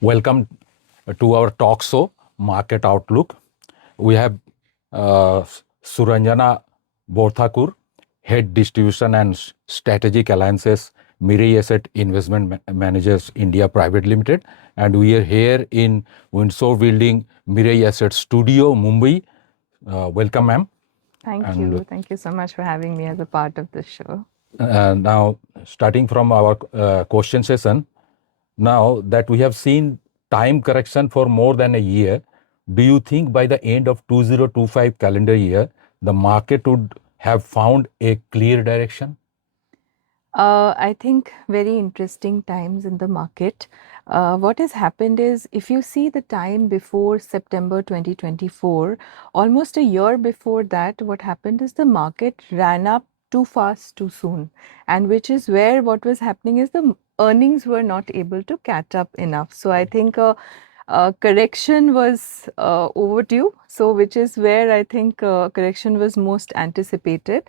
Welcome to our talk show, Market Outlook. We have Suranjana Borthakur, Head Distribution and Strategic Alliances, Mirae Asset Investment Managers India Private Limited. And we are here in Windsor Building, Mirae Asset Studio, Mumbai. Welcome, ma'am. Thank you. Thank you so much for having me as a part of this show. Now, starting from our question session, now that we have seen time correction for more than a year, do you think by the end of 2025 calendar year, the market would have found a clear direction? I think very interesting times in the market. What has happened is, if you see the time before September 2024, almost a year before that, what happened is the market ran up too fast, too soon. And which is where what was happening is the earnings were not able to catch up enough. So I think correction was overdue. So which is where I think correction was most anticipated.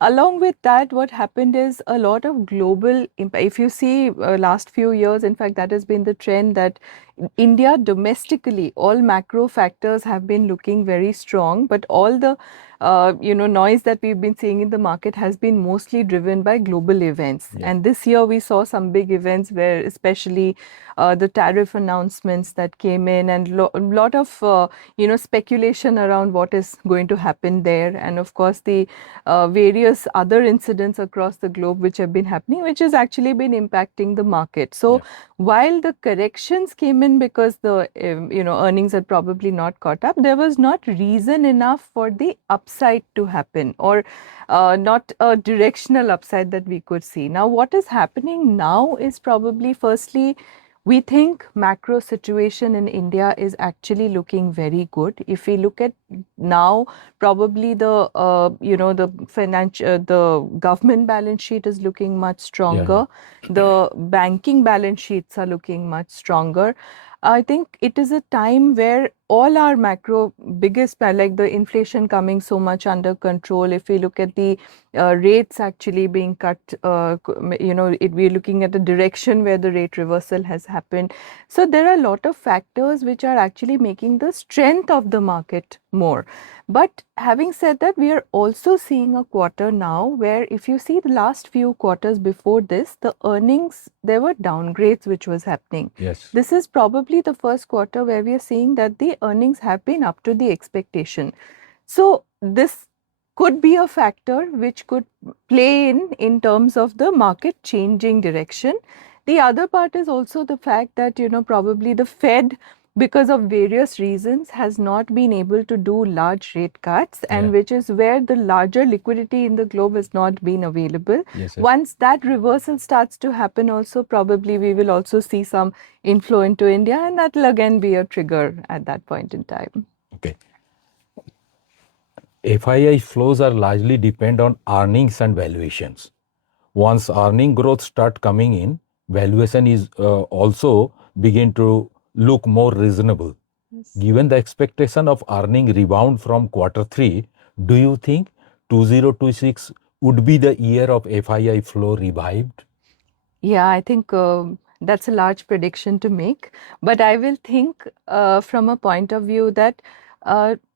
Along with that, what happened is a lot of global impact. If you see last few years, in fact, that has been the trend that India domestically, all macro factors have been looking very strong, but all the noise that we've been seeing in the market has been mostly driven by global events. Yeah. And this year we saw some big events where especially the tariff announcements that came in and a lot of speculation around what is going to happen there, and of course the various other incidents across the globe which have been happening, which has actually been impacting the market. So yeah. While the corrections came in because the earnings had probably not caught up, there was not reason enough for the upside to happen, or not a directional upside that we could see. Now what is happening now is probably, firstly, we think macro situation in India is actually looking very good. If we look at now, probably the the government balance sheet is looking much stronger. Yeah. The banking balance sheets are looking much stronger. I think it is a time where all our macro biggest, like the inflation coming so much under control. If we look at the rates actually being cut, we're looking at a direction where the rate reversal has happened. So there are a lot of factors which are actually making the strength of the market more. But having said that, we are also seeing a quarter now where, if you see the last few quarters before this, the earnings, there were downgrades which was happening. Yes. This is probably the first quarter where we are seeing that the earnings have been up to the expectation. So this could be a factor which could play in terms of the market changing direction. The other part is also the fact that, probably the Fed, because of various reasons, has not been able to do large rate cuts, and which is where the larger liquidity in the globe has not been available. Yes. Once that reversal starts to happen also, probably we will also see some inflow into India, and that will again be a trigger at that point in time. Okay. FII flows are largely depend on earnings and valuations. Once earning growth start coming in, valuation is also begin to look more reasonable. Yes. Given the expectation of earning rebound from quarter 3, do you think 2026 would be the year of FII flow revived? Yeah, I think that's a large prediction to make. But I will think from a point of view that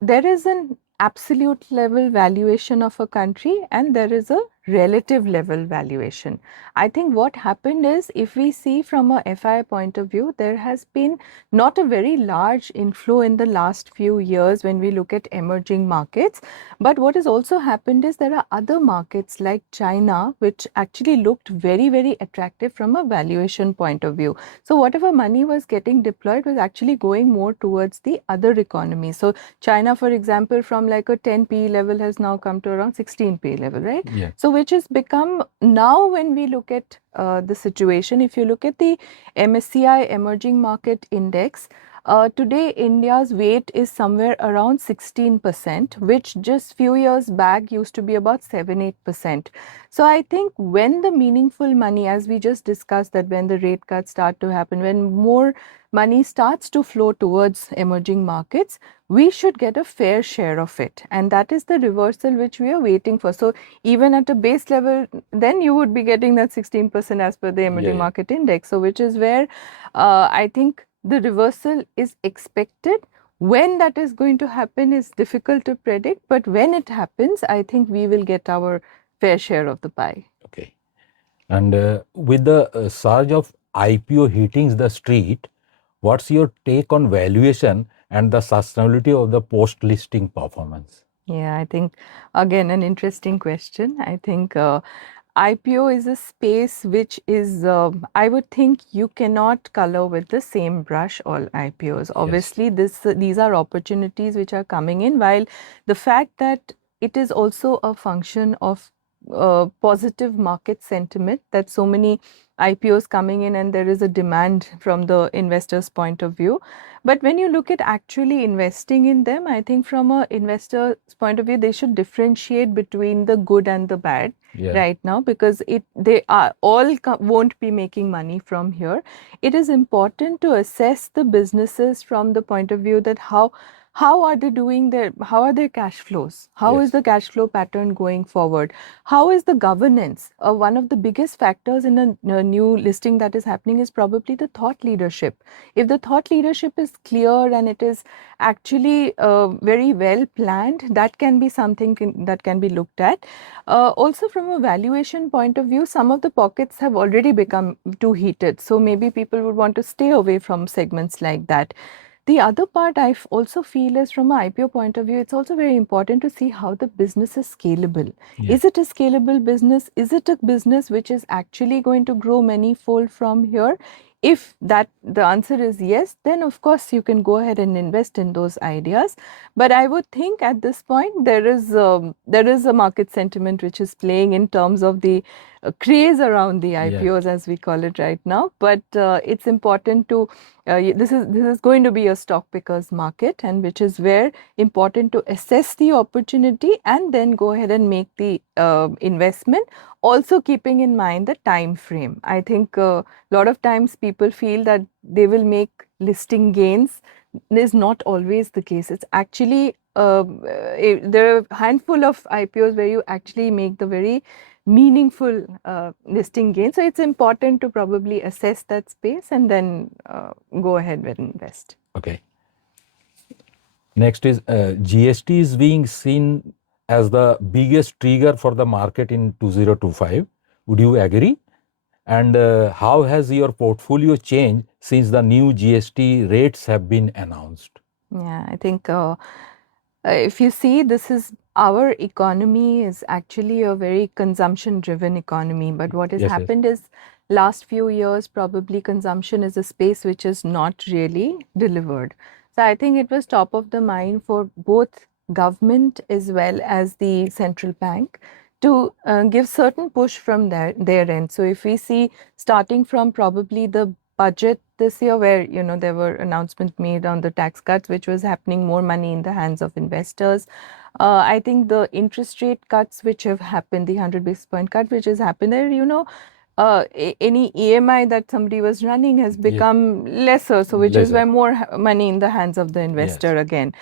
there is an absolute level valuation of a country and there is a relative level valuation. I think what happened is, if we see from a FI point of view, there has been not a very large inflow in the last few years when we look at emerging markets. But what has also happened is there are other markets like China, which actually looked very, very attractive from a valuation point of view. So whatever money was getting deployed was actually going more towards the other economies. So China, for example, from like a 10 PE level has now come to around 16 PE level, right? Yeah. So which has become, now when we look at the situation, if you look at the MSCI Emerging Market Index, today India's weight is somewhere around 16%, which just few years back used to be about 7-8%. So I think when the meaningful money, as we just discussed, that when the rate cuts start to happen, when more money starts to flow towards emerging markets, we should get a fair share of it. And that is the reversal which we are waiting for. So even at a base level, then you would be getting that 16% as per the emerging market index. So which is where I think the reversal is expected. When that is going to happen is difficult to predict, but when it happens, I think we will get our fair share of the pie. Okay. And with the surge of IPO hitting the street, what's your take on valuation and the sustainability of the post-listing performance? Yeah, I think again an interesting question. I think IPO is a space which is, I would think you cannot color with the same brush all IPOs. Obviously, these are opportunities which are coming in, while the fact that it is also a function of positive market sentiment, that so many IPOs coming in and there is a demand from the investor's point of view. But when you look at actually investing in them, I think from an investor's point of view, they should differentiate between the good and the bad right now, because they are all won't be making money from here. It is important to assess the businesses from the point of view that how are they doing how are their cash flows? How is the cash flow pattern going forward? How is the governance? One of the biggest factors in a new listing that is happening is probably the thought leadership. If the thought leadership is clear and it is actually very well planned, that can be something that can be looked at. Also, from a valuation point of view, some of the pockets have already become too heated. So maybe people would want to stay away from segments like that. The other part I also feel is from an IPO point of view, it's also very important to see how the business is scalable. Is it a scalable business? Is it a business which is actually going to grow many-fold from here? If that the answer is yes, then of course you can go ahead and invest in those ideas. But I would think at this point there is a market sentiment which is playing in terms of the craze around the IPOs, as we call it right now. But it's important to this is going to be a stock pickers market, and which is where important to assess the opportunity and then go ahead and make the investment, also keeping in mind the time frame. I think a lot of times people feel that they will make listing gains. Is not always the case. It's actually there are a handful of IPOs where you actually make the very meaningful listing gain. So it's important to probably assess that space and then go ahead and invest. Okay. Next is GST is being seen as the biggest trigger for the market in 2025. Would you agree? And how has your portfolio changed since the new GST rates have been announced? Yeah, I think if you see, this is our economy is actually a very consumption driven economy. But what has happened is last few years, probably consumption is a space which is not really delivered. So I think it was top of the mind for both government as well as the central bank to give certain push from their end. So if we see starting from probably the budget this year, where there were announcements made on the tax cuts, which was happening more money in the hands of investors. I think the interest rate cuts which have happened, the 100 basis point cut which has happened there, any EMI that somebody was running has become lesser, so which is why more money in the hands of the investor again.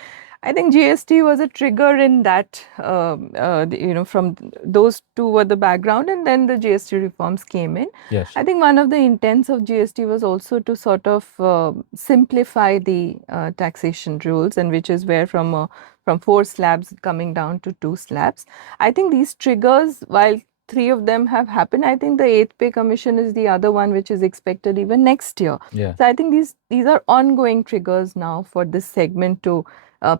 I think GST was a trigger in that, from those two were the background, and then the GST reforms came in. I think one of the intents of GST was also to sort of simplify the taxation rules, and which is where from 4 slabs coming down to 2 slabs. I think these triggers, while 3 of them have happened, I think the 8th pay commission is the other one which is expected even next year. So I think these are ongoing triggers now for this segment to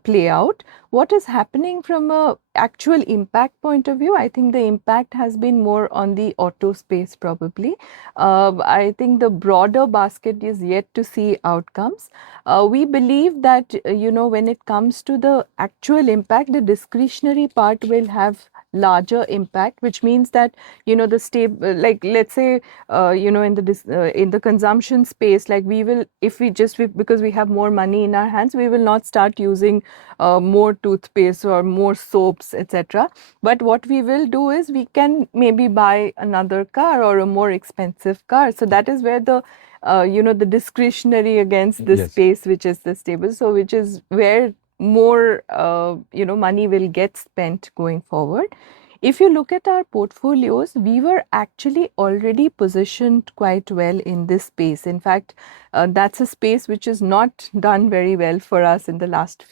play out. What is happening from a actual impact point of view? I think the impact has been more on the auto space probably. I think the broader basket is yet to see outcomes. We believe that, when it comes to the actual impact, the discretionary part will have larger impact, which means that the stable, like let's say in the consumption space, like we will, if we just because we have more money in our hands, we will not start using more toothpaste or more soaps, etc. But what we will do is we can maybe buy another car or a more expensive car. So that is where the the discretionary against this space, which is the stable, so which is where more money will get spent going forward. if you look at our portfolios, we were actually already positioned quite well in this space. In fact, that's a space which is not done very well for us in the last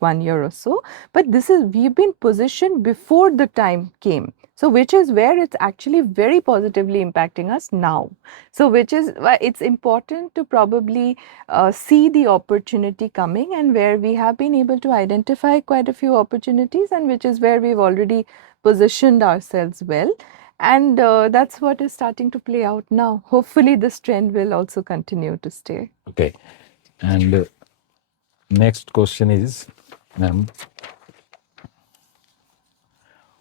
1 year or so. But we've been positioned before the time came. So which is where it's actually very positively impacting us now. So which is why it's important to probably see the opportunity coming, and where we have been able to identify quite a few opportunities, and which is where we've already positioned ourselves well. And that's what is starting to play out now. Hopefully this trend will also continue to stay. Okay. And next question is, ma'am,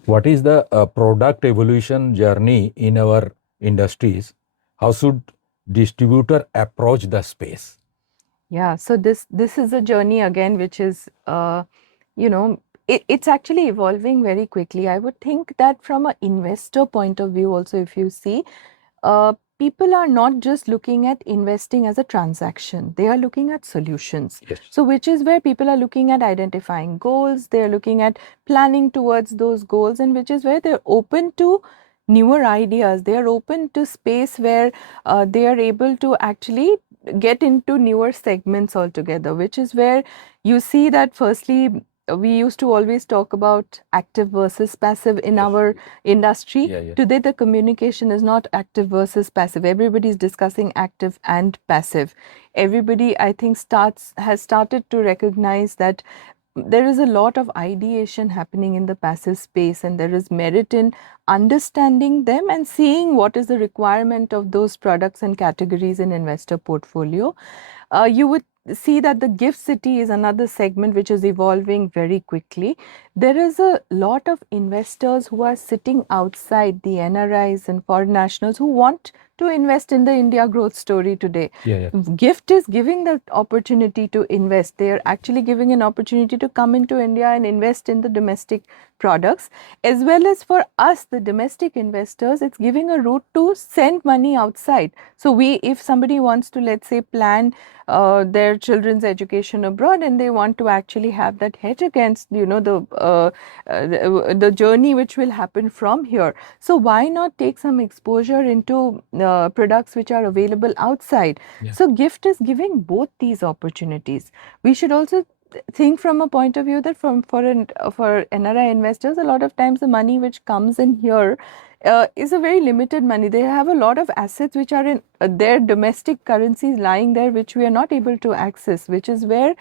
what is the product evolution journey in our industries? How should distributor approach the space? Yeah, so this is a journey again, which is, it's actually evolving very quickly. I would think that from an investor point of view also, if you see, people are not just looking at investing as a transaction, they are looking at solutions. Yes. So which is where people are looking at identifying goals, they're looking at planning towards those goals, and which is where they're open to newer ideas, they are open to space where they are able to actually get into newer segments altogether, which is where you see that firstly, we used to always talk about active versus passive in our industry. Yeah. Today, the communication is not active versus passive. Everybody is discussing active and passive. Everybody, I think, has started to recognize that there is a lot of ideation happening in the passive space, and there is merit in understanding them and seeing what is the requirement of those products and categories in investor portfolio. You would see that the gift city is another segment which is evolving very quickly. There is a lot of investors who are sitting outside, the NRIs and foreign nationals, who want to invest in the India growth story today. Yeah. GIFT is giving the opportunity to invest. They are actually giving an opportunity to come into India and invest in the domestic products, as well as for us, the domestic investors, it's giving a route to send money outside. So if somebody wants to, let's say, plan their children's education abroad, and they want to actually have that hedge against, the journey which will happen from here. So why not take some exposure into products which are available outside? Yeah. So GIFT is giving both these opportunities. We should also think from a point of view that for NRI investors, a lot of times the money which comes in here is a very limited money. They have a lot of assets which are in their domestic currencies lying there, which we are not able to access, which is where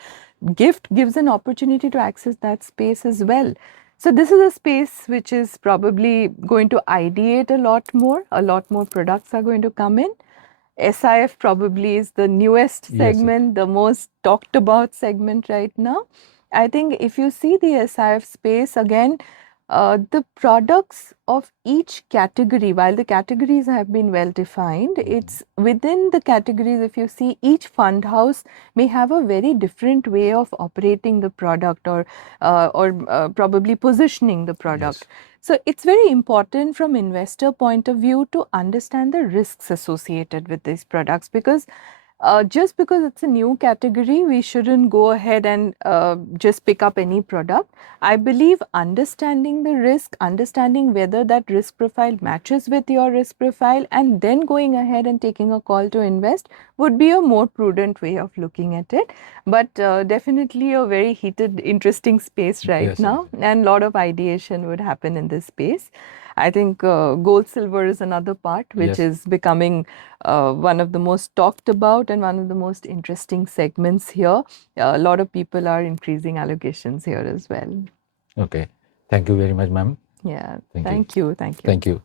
GIFT gives an opportunity to access that space as well. So this is a space which is probably going to ideate a lot more products are going to come in. SIF probably is the newest segment, the most talked about segment right now. I think if you see the SIF space, again, the products of each category, while the categories have been well defined, it's within the categories, if you see, each fund house may have a very different way of operating the product or probably positioning the product. Yes. So it's very important from investor point of view to understand the risks associated with these products, because just because it's a new category, we shouldn't go ahead and just pick up any product. I believe understanding the risk, understanding whether that risk profile matches with your risk profile, and then going ahead and taking a call to invest would be a more prudent way of looking at it. But definitely a very heated, interesting space right now, and a lot of ideation would happen in this space. I think gold silver is another part which is becoming one of the most talked about and one of the most interesting segments here. A lot of people are increasing allocations here as well. Okay. Thank you very much, ma'am. Yeah. Thank you. Thank you. Thank you. Thank you.